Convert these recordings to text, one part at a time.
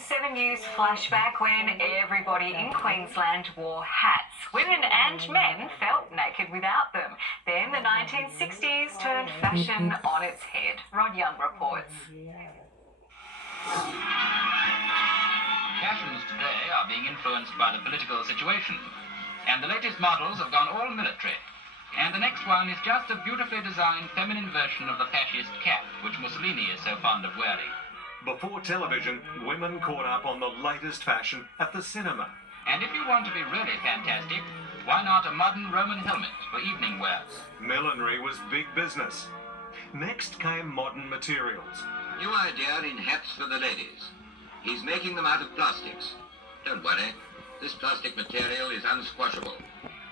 7 News flashback when everybody in Queensland wore hats. Women and men felt naked without them. Then the 1960s turned fashion on its head. Rod Young reports. Fashions today are being influenced by the political situation, and the latest models have gone all military. And the next one is just a beautifully designed feminine version of the fascist cap, which Mussolini is so fond of wearing. Before television, women caught up on the latest fashion at the cinema. And if you want to be really fantastic, why not a modern Roman helmet for evening wear? Millinery was big business. Next came modern materials. New idea in hats for the ladies. He's making them out of plastics. Don't worry, this plastic material is unsquashable.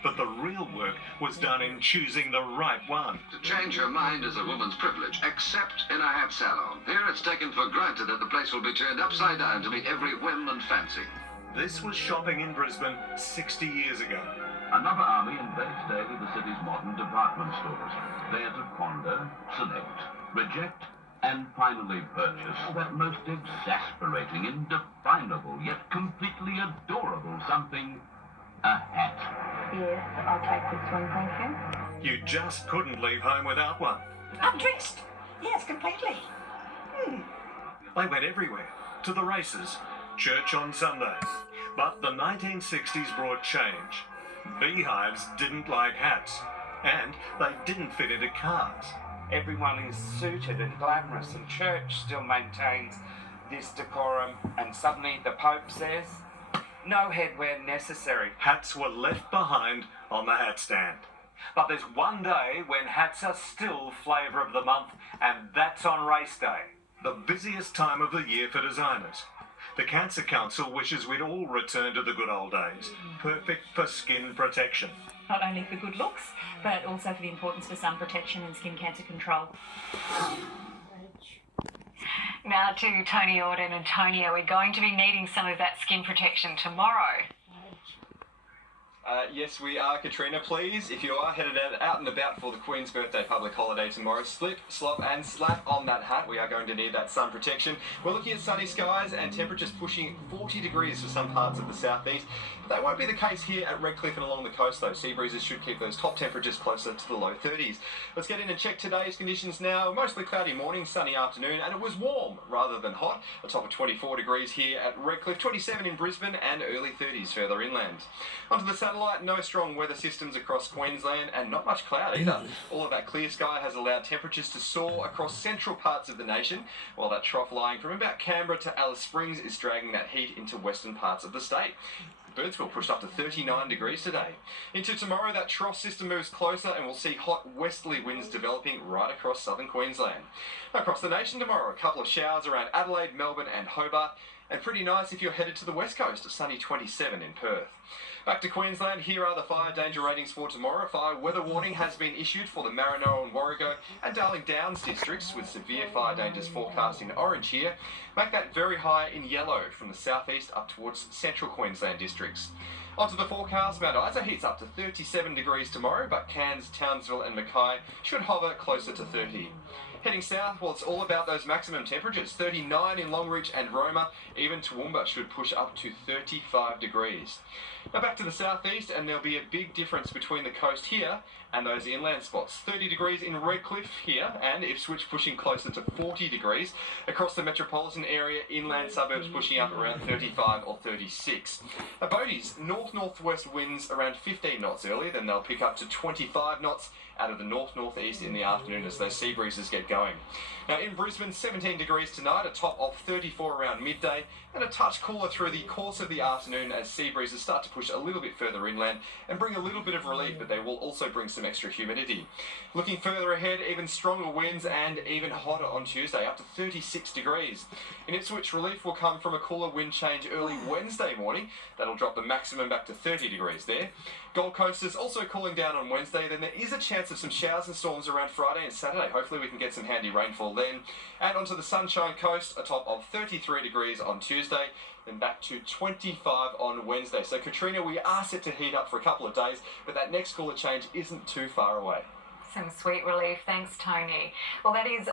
But the real work was done in choosing the right one. To change her mind is a woman's privilege, except in a hat salon. Here it's taken for granted that the place will be turned upside down to meet every whim and fancy. This was shopping in Brisbane 60 years ago. Another army invades daily the city's modern department stores, there to ponder, select, reject, and finally purchase that most exasperating, indefinable, yet completely adorable something, a hat. Yes, I'll take this one, thank you. You just couldn't leave home without one. I'm dressed. Yes, completely. They went everywhere, to the races, church on Sunday. But the 1960s brought change. Beehives didn't like hats, and they didn't fit into cars. Everyone is suited and glamorous, and church still maintains this decorum, and suddenly the Pope says, no headwear necessary. Hats were left behind on the hat stand. But there's one day when hats are still flavour of the month, and that's on race day, the busiest time of the year for designers. The Cancer Council wishes we'd all return to the good old days, perfect for skin protection. Not only for good looks, but also for the importance for sun protection and skin cancer control. Now to Tony Auden and Tony, are we going to be needing some of that skin protection tomorrow? Yes, we are, Katrina. Please, if you are headed out and about for the Queen's birthday public holiday tomorrow, slip, slop and slap on that hat. We are going to need that sun protection. We're looking at sunny skies and temperatures pushing 40 degrees for some parts of the southeast. But that won't be the case here at Redcliffe and along the coast, though. Sea breezes should keep those top temperatures closer to the low 30s. Let's get in and check today's conditions now. Mostly cloudy morning, sunny afternoon, and it was warm rather than hot. A top of 24 degrees here at Redcliffe, 27 in Brisbane, and early 30s further inland. Onto the satellite, no strong weather systems across Queensland and not much cloud either. All of that clear sky has allowed temperatures to soar across central parts of the nation, while that trough lying from about Canberra to Alice Springs is dragging that heat into western parts of the state. Birdsville pushed up to 39 degrees today. Into tomorrow, that trough system moves closer and we'll see hot westerly winds developing right across southern Queensland. Across the nation tomorrow, a couple of showers around Adelaide, Melbourne and Hobart, and pretty nice if you're headed to the west coast, a sunny 27 in Perth. Back to Queensland, here are the fire danger ratings for tomorrow. Fire weather warning has been issued for the Maranoa and Warrego and Darling Downs districts, with severe fire dangers forecast in orange here. Make that very high in yellow from the southeast up towards central Queensland districts. Onto the forecast, Mount Isa heats up to 37 degrees tomorrow, but Cairns, Townsville and Mackay should hover closer to 30. Heading south, well, it's all about those maximum temperatures. 39 in Longreach and Roma, even Toowoomba should push up to 35 degrees. Now back to the southeast, and there'll be a big difference between the coast here and those inland spots. 30 degrees in Redcliffe here, and Ipswich pushing closer to 40 degrees. Across the metropolitan area, inland suburbs pushing up around 35 or 36. Now Bodie's north-northwest winds around 15 knots early, then they'll pick up to 25 knots out of the north-northeast in the afternoon as those sea breezes get going. Now in Brisbane, 17 degrees tonight, a top of 34 around midday, and a touch cooler through the course of the afternoon as sea breezes start to push a little bit further inland and bring a little bit of relief, but they will also bring some extra humidity. Looking further ahead, even stronger winds and even hotter on Tuesday, up to 36 degrees. In Ipswich, relief will come from a cooler wind change early Wednesday morning. That'll drop the maximum back to 30 degrees there. Gold Coast is also cooling down on Wednesday, then there is a chance of some showers and storms around Friday and Saturday. Hopefully we can get some handy rainfall then. And onto the Sunshine Coast, a top of 33 degrees on Tuesday, then back to 25 on Wednesday. So Katrina, we are set to heat up for a couple of days, but that next cooler change isn't too far away. Some sweet relief, thanks Tony. Well, that is